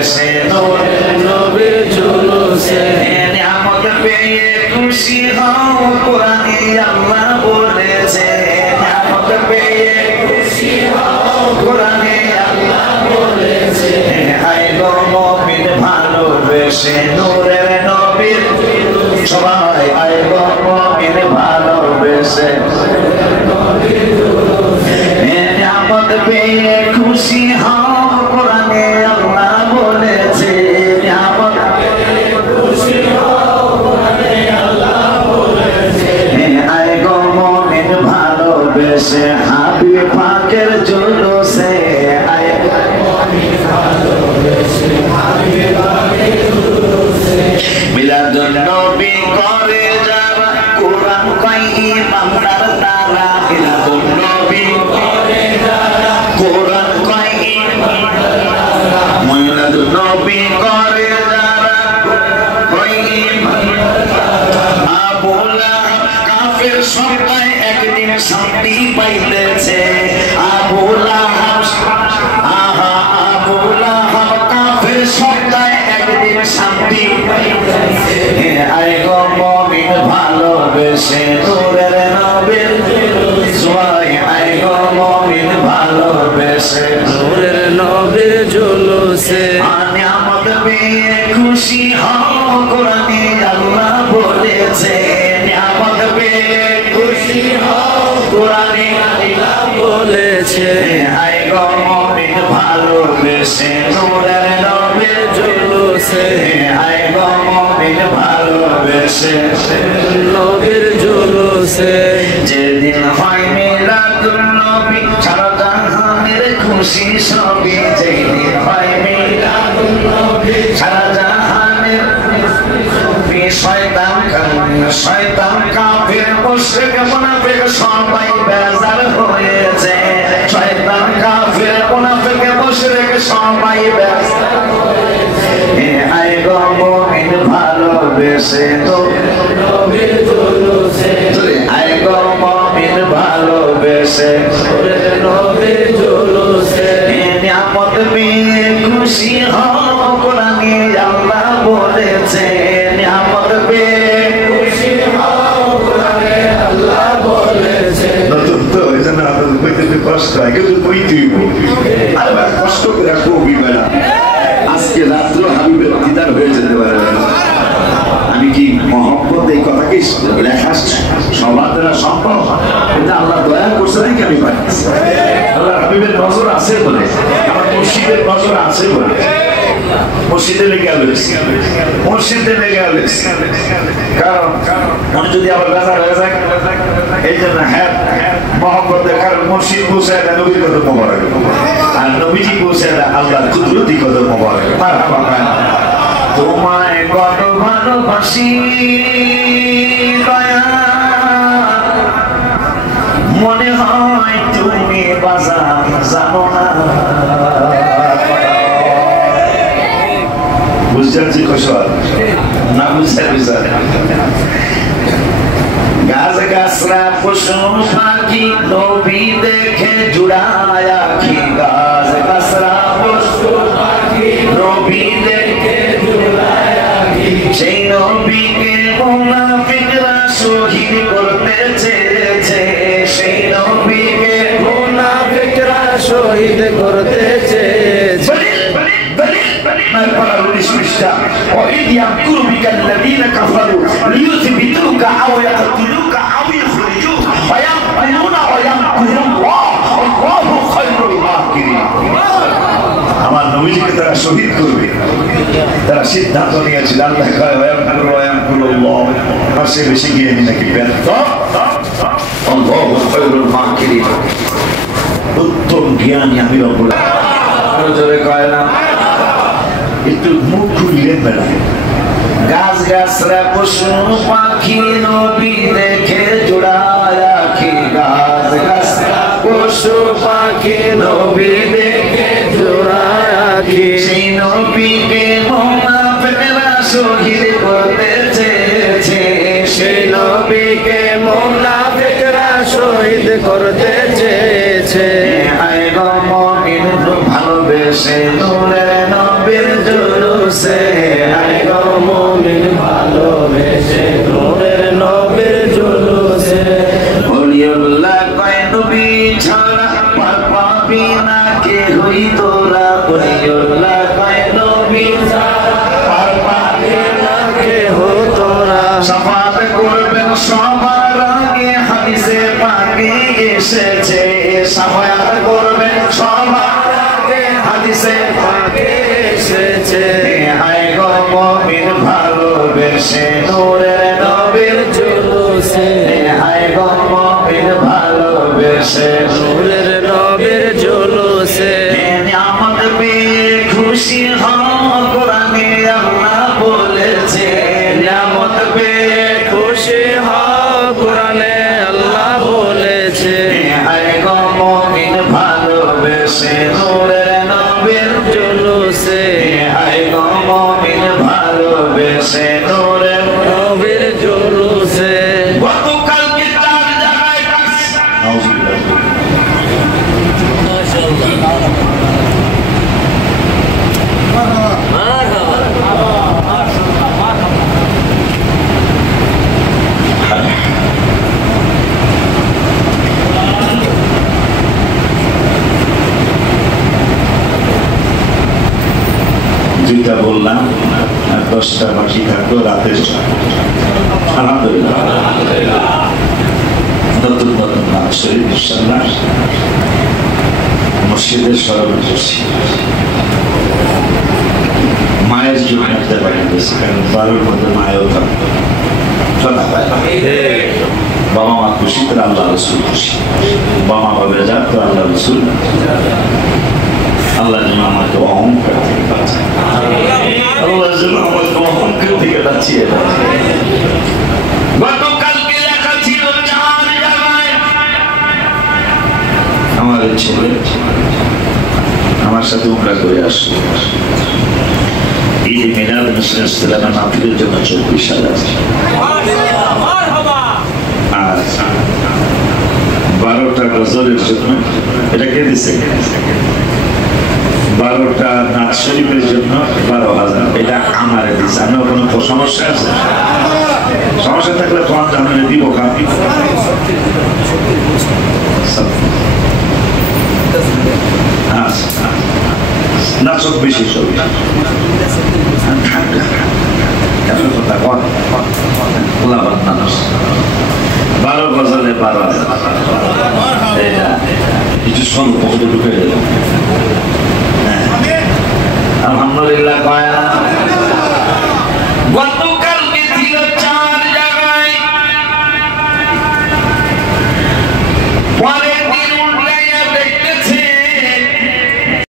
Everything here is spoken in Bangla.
বেশে নূরের নবীর জুলুসে নিয়ামত পেয়ে খুশি হও কোরআনে আল্লাহ বলেছে নিয়ামত পেয়ে খুশি হও কোরআনে আল্লাহ বলেছে আয় গো মুমিন ভালোবেসে নূরের নবীর সবাই আয় গো মুমিন ভালোবেসে নিয়ামত পেয়ে খুশি হও কোরআনে আল্লাহ বলেছে নিয়ামত পেয়ে খুশি হও কোরআনে আল্লাহ বলেছে আয় গো মুমিন ভালোবেসে হাবিব পাকের জুলুসে আয় গো মুমিন ভালোবেসে হাবিব পাকের জুলুসে মিলাদুন নবী করে যারা কোরআন কই ইমানদার তারা মিলাদুন নবী করে যারা কোরআন কই ইমানদার তারা মিলাদুন নবী করে যারা কই ইমানদার তারা আবু লাহাব কাফের সবাই একদিন শান্তি পাইতেছে আবু লাহাব আহা আবু লাহাব কাফের সবাই একদিন শান্তি পাইতেছে আয় গো মুমিন ভালোবেসে নূরের নবীর জুলুসে আয় গো মুমিন ভালোবেসে নূরের নবীর জুলুসে নিয়ামত পেয়ে খুশি হও কোরআনে আল্লাহ বলেছে নিয়ামত পেয়ে খুশি হও কোরআনে আল্লাহ বলেছে আয় গো মুমিন ভালোবেসে নূরের নবীর জুলুসে আয় গো মুমিন ভালোবেসে নবীর জুলুসে যেদিন হয় মিলাদুন নবী সারা জাহানের খুশি সবই যেদিন হয় মিলাদুন নবী সারা জাহানের শয়তান কাফের মুশরিক মুনাফিক সবাই বেজার হয়েছে শয়তান কাফের মুনাফিক মুশরিক সবাই বেজার হয়েছে আয় গো মুমিন ভালোবেসে নবীর জুলুসে আয় গো মুমিন ভালোবেসে নবীর জুলুসে নিয়ামত পেয়ে খুশি হও কোরআনে আল্লাহ বলেছে নিয়ামত পেয়ে খুশি হও কোরআনে আল্লাহ বলেছে নতুন তো এজন্য আপনাদের বইতে কষ্ট হয় কিন্তু বই দিব আর কষ্ট করে কবি বেলা আজকে রাত্র হাবিবের দিদার হয়ে যেতে পারে আমি কি মহব্বত এই কথাকে লেখা সবার দ্বারা সম্ভব এটা আল্লাহ দয়া করছে নাকি আমি পারি আল্লাহ হাবিবের নজর আছে বলে আমার মুর্শিদের নজর আছে বলে মসজিদে লেগে আলোচি মসজিদে লেগে আলোচি কারণ মনে যদি আবার বেজার হয়ে যায় এই জন্য হ্যাঁ মহব্বতের কারণ মসজিদ পৌঁছায় না নবীর কত মোবারক আর নবীজি পৌঁছায় না আল্লাহর কুদরতি কত মোবারক তোমায় কত ভালোবাসি দয়া মনে হয় তুমি বাজার জানো না বুঝতে কৌশল না বুঝতে বিচার গাছ গাছরা পশু পাখি নবী দেখে জুড়ায় আখি গাছ গাছরা পশু পাখি নবী দেখে জুড়ায় আখি সেই নবীকে মুনাফিকরা শহীদ করতে চেয়েছে সেই নবীকে মুনাফিকরা শহীদ করতে চেয়েছে وإذ يمكر بك الذين كفروا ليثبتوك أو يقتلوك أو يخرجوك ويمكرون ويمكر الله والله خير الماكرين আমার নবীজিকে তারা শহীদ করবে তারা সিদ্ধান্ত নিয়েছিল আল্লাহ কয় ওয়ায়ামকুর ওয়ায়ামকুরুল্লাহ পাশে বেশি গিয়ে নাকি ব্যর্থ আল্লাহু খায়রুল মাকিরিন উত্তম জ্ঞানী আমি রব্বুল আলামিন জোরে কয় না একটু মুখ খুললেন বেলা গাছ গাছরা পশু পাখি নবী দেখে জোড়ায় আখি গাছ গাছরা পশু পাখি নবী দেখে জোড়ায় আখি সেই নবীকে মুনাফিকরা শহীদ করতে চেয়েছে সেই নবীকে মুনাফিকরা শহীদ করতে চেয়েছে আয় গো মুমিন ভালোবেসে নূরের নবীর জুলুসে আয় গো মুমিন ভালোবেসে নূরের নবীর জুলুসে ওলিউল্লাহ কয় নবী ছাড়া পার পাবি না কে হই তোরা ওলিউল্লাহ কয় নবী ছাড়া পার পাবি না কে হো তোরা শাফাত করবেন সবার আগে হাদিসে পাকে এসেছে শাফাত করবেন সবার আগে হাদিসে পাকে এসেছে আয় গো মুমিন ভালোবেসে নূরের নবীর জুলুসে আয় গো মুমিন ভালোবেসে নূরের নবীর জুলুসে নিয়ামত পেয়ে খুশি হও কোরআনে আল্লাহ বলেছে নিয়ামত পেয়ে খুশি হও কোরআনে আল্লাহ বলেছে আয় গো মুমিন ভালোবেসে নূরের নবীর জুলুসে আয় গো মুমিন ভালোবেসে নূরের নবীর জুলুসে গতকালকে চার জায়গায় দুইটা বললাম আর 10টা বাকি থাকলো রাতের আলহামদুলিল্লাহ নতুন নতুন নাম শরীফ ইনশাআল্লাহ মসজিদের স্মরণে করছি মায়ের জন্য একটা বাড়ি দিয়েছে কারণ 12-র মধ্যে মায়েও থাকবে বাবা মা খুশি তো আল্লাহ রসুল খুশি বাবা মা বেজা তো আল্লাহ রসুল আল্লাহ যেন আমাকে অহংকার থেকে বাঁচায় আল্লাহ যেন আমাকে অহংকার থেকে বাঁচিয়ে গতকালকে লেখা ছিল 4 জায়গায় আমার ছেলে আমার সাথে উমরা করে আসছে ঈদ মিলাদ মুসলিমের মাহফিলের জন্য 24,000 আর 12টা গজলের জন্য এটা কে দিছে 12টা নাচ শরীফের জন্য 12,000 এটা আমারে দিচ্ছে আমার কোনো সমস্যা আছে সমস্যা থাকলে তোমার জানালে দিব কাপি নাচক বেশি ছবি কথা কন লাভান মানুষ 12 গজলে 12,000 কিছু স্বল্প ঢুকে গেল